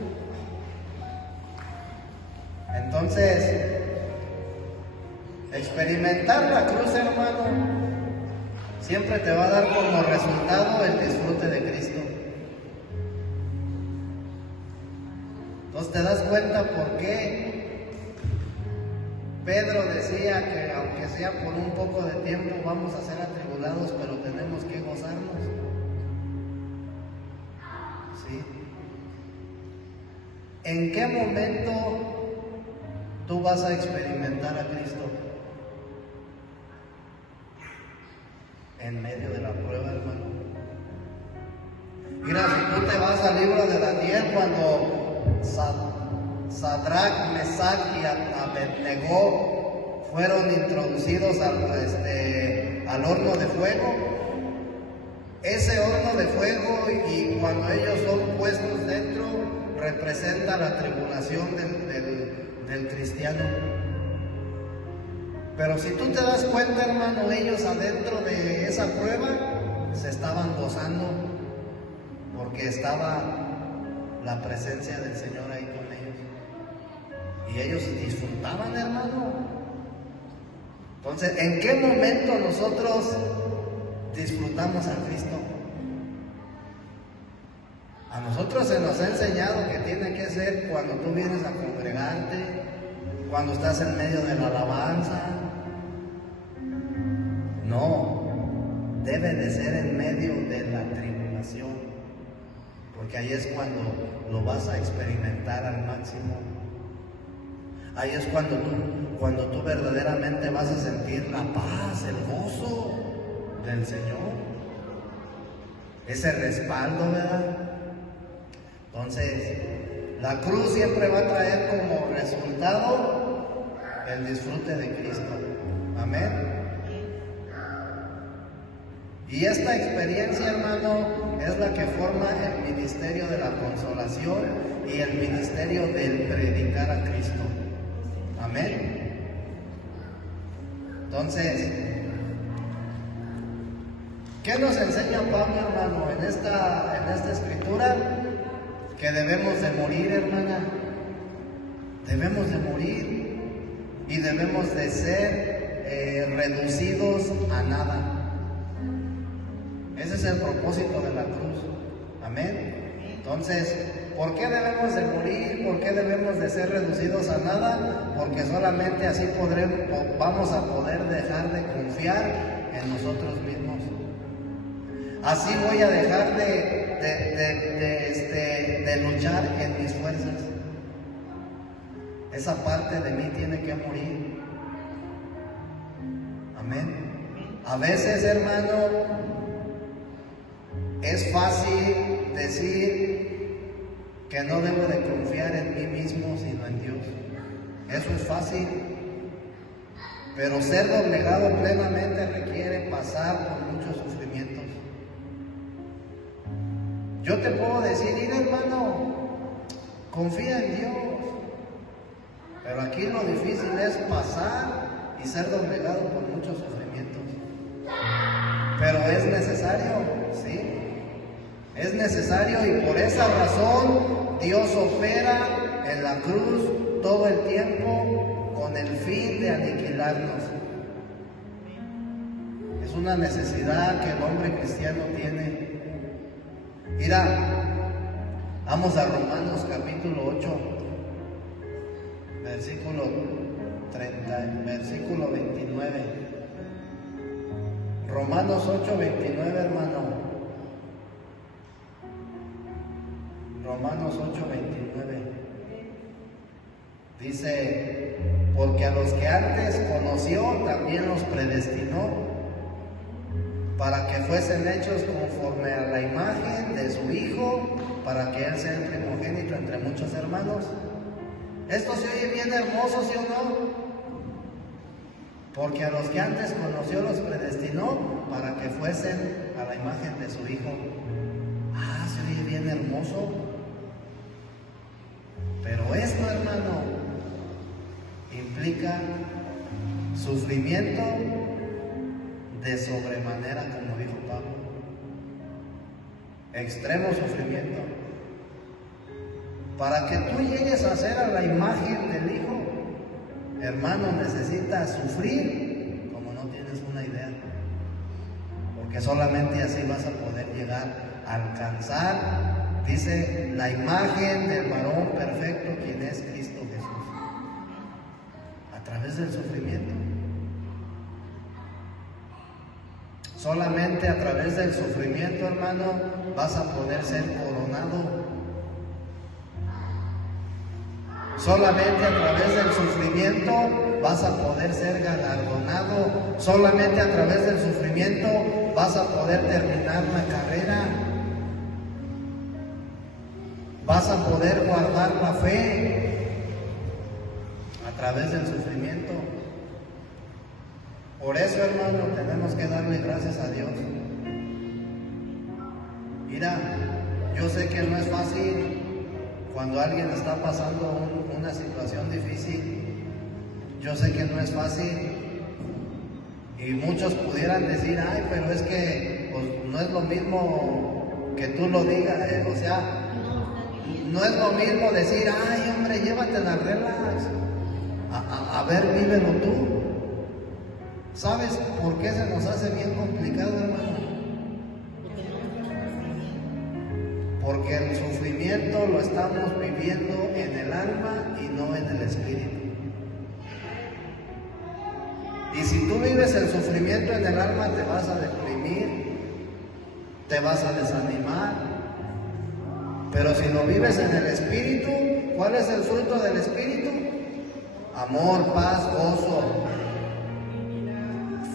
Entonces, experimentar la cruz, hermano, siempre te va a dar como resultado el disfrute de Cristo. Entonces te das cuenta por qué Pedro decía que aunque sea por un poco de tiempo vamos a ser atribulados, pero tenemos que gozarnos. ¿Sí? ¿En qué momento tú vas a experimentar a Cristo? En medio de la prueba, hermano. Mira, si tú te vas al libro de Daniel, cuando Sadrach, Mesach y Abednego fueron introducidos al horno de fuego, ese horno de fuego, y cuando ellos son puestos dentro, representa la tribulación del cristiano. Pero si tú te das cuenta, hermano, ellos adentro de esa prueba se estaban gozando porque estaba la presencia del Señor ahí con ellos. Y ellos disfrutaban, hermano. Entonces, ¿en qué momento nosotros disfrutamos a Cristo? A nosotros se nos ha enseñado que tiene que ser cuando tú vienes a congregarte, cuando estás en medio de la alabanza. No, debe de ser en medio de la tribulación, porque ahí es cuando lo vas a experimentar al máximo. Ahí es cuando tú verdaderamente vas a sentir la paz, el gozo del Señor, ese respaldo, ¿verdad? Entonces, la cruz siempre va a traer como resultado el disfrute de Cristo. Amén. Y esta experiencia, hermano, es la que forma el ministerio de la consolación y el ministerio del predicar a Cristo. Amén. Entonces, ¿qué nos enseña Pablo, hermano, en esta escritura? Que debemos de morir, hermana. Debemos de morir y debemos de ser reducidos a nada. Ese es el propósito de la cruz. Amén. Entonces, ¿por qué debemos de morir? ¿Por qué debemos de ser reducidos a nada? Porque solamente así vamos a poder dejar de confiar en nosotros mismos. Así voy a dejar de luchar en mis fuerzas. Esa parte de mí tiene que morir. Amén. A veces, hermano, es fácil decir que no debo de confiar en mí mismo, sino en Dios. Eso es fácil. Pero ser doblegado plenamente requiere pasar por muchos sufrimientos. Yo te puedo decir, mira, hermano, confía en Dios. Pero aquí lo difícil es pasar y ser doblegado por muchos sufrimientos. Pero es necesario, ¿sí? Es necesario, y por esa razón Dios opera en la cruz todo el tiempo con el fin de aniquilarnos. Es una necesidad que el hombre cristiano tiene. Mira, vamos a Romanos capítulo 8, versículo 29. Romanos 8, 29, hermano. Romanos 8, 29. Dice, porque a los que antes conoció, también los predestinó, para que fuesen hechos conforme a la imagen de su Hijo, para que Él sea el primogénito entre muchos hermanos. Esto se oye bien hermoso, ¿sí o no? Porque a los que antes conoció los predestinó, para que fuesen a la imagen de su Hijo. Ah, se oye bien hermoso. Pero esto, hermano, implica sufrimiento de sobremanera, como dijo Pablo. Extremo sufrimiento. Para que tú llegues a ser a la imagen del Hijo, hermano, necesitas sufrir como no tienes una idea. Porque solamente así vas a poder llegar a alcanzar, dice, la imagen del varón perfecto, quien es Cristo Jesús. A través del sufrimiento. Solamente a través del sufrimiento, hermano, vas a poder ser coronado. Solamente a través del sufrimiento vas a poder ser galardonado. Solamente a través del sufrimiento vas a poder terminar la carrera. Vas a poder guardar la fe a través del sufrimiento. Por eso, hermano, tenemos que darle gracias a Dios. Mira, yo sé que no es fácil cuando alguien está pasando una situación difícil. Yo sé que no es fácil. Y muchos pudieran decir, ay, pero es que pues, no es lo mismo que tú lo digas, o sea, no es lo mismo decir, ay, hombre, llévate las relax. A ver, vívelo tú. ¿Sabes por qué se nos hace bien complicado, hermano? Porque el sufrimiento lo estamos viviendo en el alma y no en el espíritu. Y si tú vives el sufrimiento en el alma, te vas a deprimir, te vas a desanimar. Pero si lo vives en el espíritu, ¿cuál es el fruto del espíritu? Amor, paz, gozo,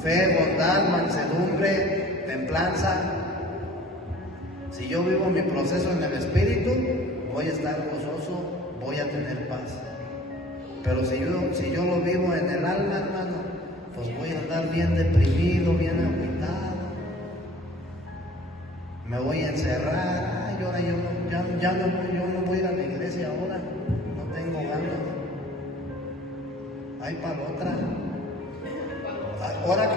fe, bondad, mansedumbre, templanza. Si yo vivo mi proceso en el espíritu, voy a estar gozoso, voy a tener paz. Pero si yo lo vivo en el alma, hermano, pues voy a andar bien deprimido, bien agüitado. Me voy a encerrar. Ay, ahora yo no voy a ir a la iglesia ahora, no tengo ganas. Ay, para otra. Ahora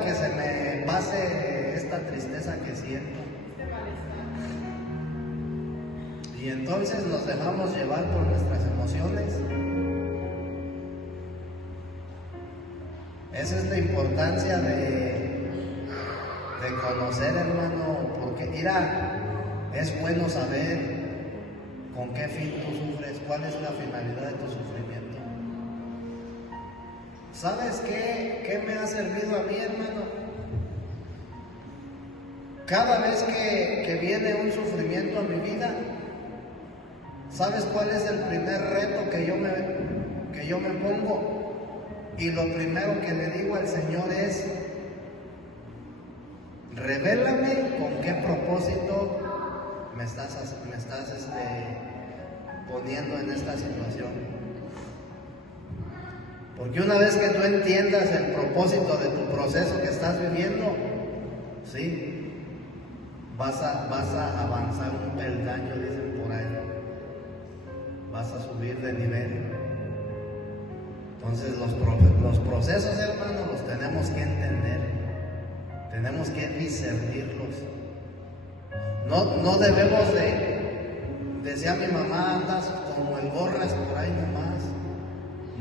que se me pase esta tristeza que siento. Y entonces nos dejamos llevar por nuestras emociones. Esa es la importancia de conocer, hermano, porque mira, es bueno saber con qué fin tú sufres, cuál es la finalidad de tu sufrimiento. ¿Sabes qué me ha servido a mí, hermano? Cada vez que viene un sufrimiento a mi vida, ¿sabes cuál es el primer reto que yo me pongo? Y lo primero que le digo al Señor es: revélame con qué propósito me estás poniendo en esta situación. Porque una vez que tú entiendas el propósito de tu proceso que estás viviendo, sí, vas a avanzar un peldaño, dicen por ahí. Vas a subir de nivel. Entonces los procesos, hermanos, los tenemos que entender. Tenemos que discernirlos. No debemos decía mi mamá, andas como el gorras por ahí nomás.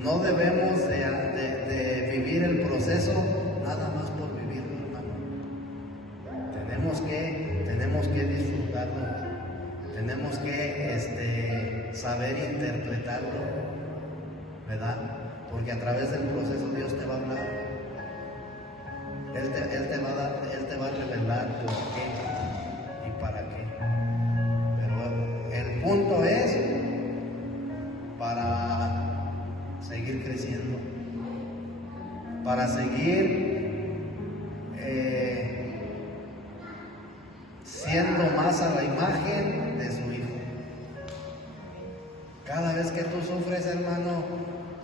No debemos de vivir el proceso nada más por vivirlo, hermano. Tenemos que disfrutarlo. Tenemos que saber interpretarlo, ¿verdad? Porque a través del proceso Dios te va a hablar. Él te va a revelar por qué y para qué. Pero el punto es para seguir creciendo, para seguir siendo más a la imagen de su Hijo. Cada vez que tú sufres, hermano,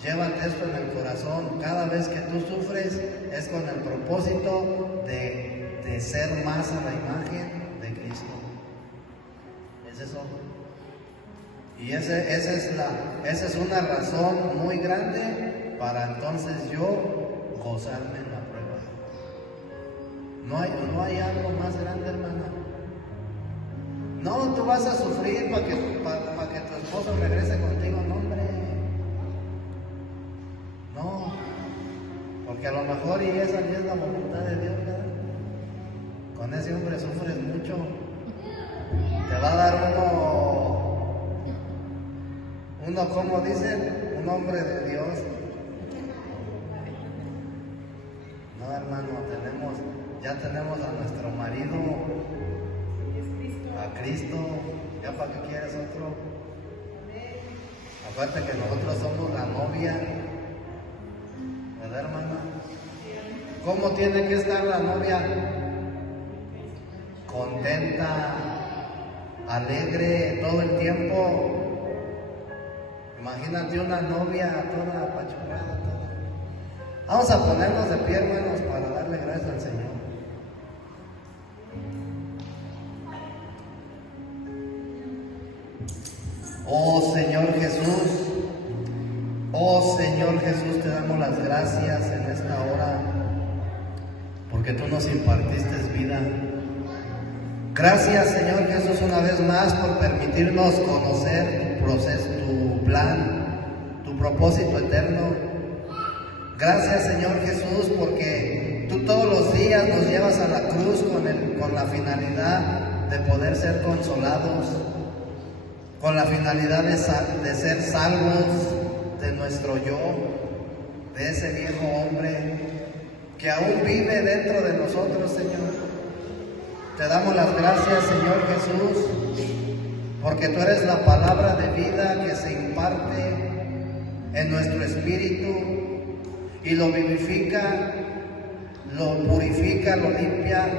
llévate esto en el corazón. Cada vez que tú sufres es con el propósito de ser más a la imagen de Cristo. Es eso. Y esa es una razón muy grande para entonces yo gozarme en la prueba. No hay algo más grande, hermano. No, tú vas a sufrir para que tu esposo regrese contigo, no, hombre. No, porque a lo mejor y esa ni es la voluntad de Dios, ¿verdad? Con ese hombre sufres mucho. Te va a dar uno, como dicen, un hombre de Dios. No, hermano, ya tenemos a nuestro marido, a Cristo. ¿Ya para qué quieres otro? Acuérdate que nosotros somos la novia, ¿verdad, hermana? ¿Cómo tiene que estar la novia? Contenta, alegre todo el tiempo. Imagínate una novia toda apachurrada, toda. Vamos a ponernos de pie, hermanos, para darle gracias al Señor. Oh Señor Jesús, te damos las gracias en esta hora, porque tú nos impartiste vida. Gracias, Señor Jesús, una vez más por permitirnos conocer tu proceso, tu plan, tu propósito eterno. Gracias, Señor Jesús, porque tú todos los días nos llevas a la cruz con la finalidad de poder ser consolados, con la finalidad de ser salvos de nuestro yo, de ese viejo hombre que aún vive dentro de nosotros, Señor. Te damos las gracias, Señor Jesús, porque tú eres la palabra de vida que se imparte en nuestro espíritu y lo vivifica, lo purifica, lo limpia.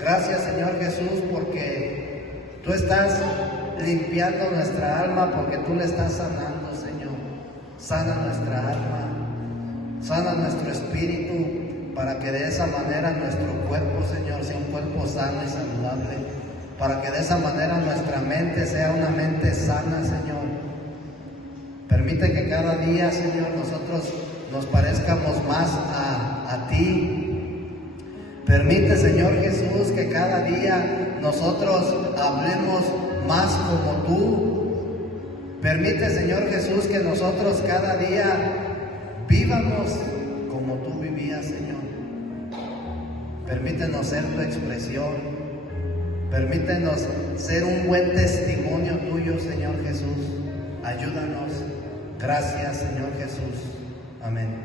Gracias, Señor Jesús, porque tú estás limpiando nuestra alma, porque tú le estás sanando, Señor. Sana nuestra alma, sana nuestro espíritu, para que de esa manera nuestro cuerpo, Señor, sea un cuerpo sano y saludable, para que de esa manera nuestra mente sea una mente sana, Señor. Permite que cada día, Señor, nosotros nos parezcamos más a ti. Permite, Señor Jesús, que cada día nosotros hablemos más como tú. Permite, Señor Jesús, que nosotros cada día vivamos como tú vivías, Señor. Permítenos ser tu expresión. Permítenos ser un buen testimonio tuyo, Señor Jesús. Ayúdanos. Gracias, Señor Jesús. Amén.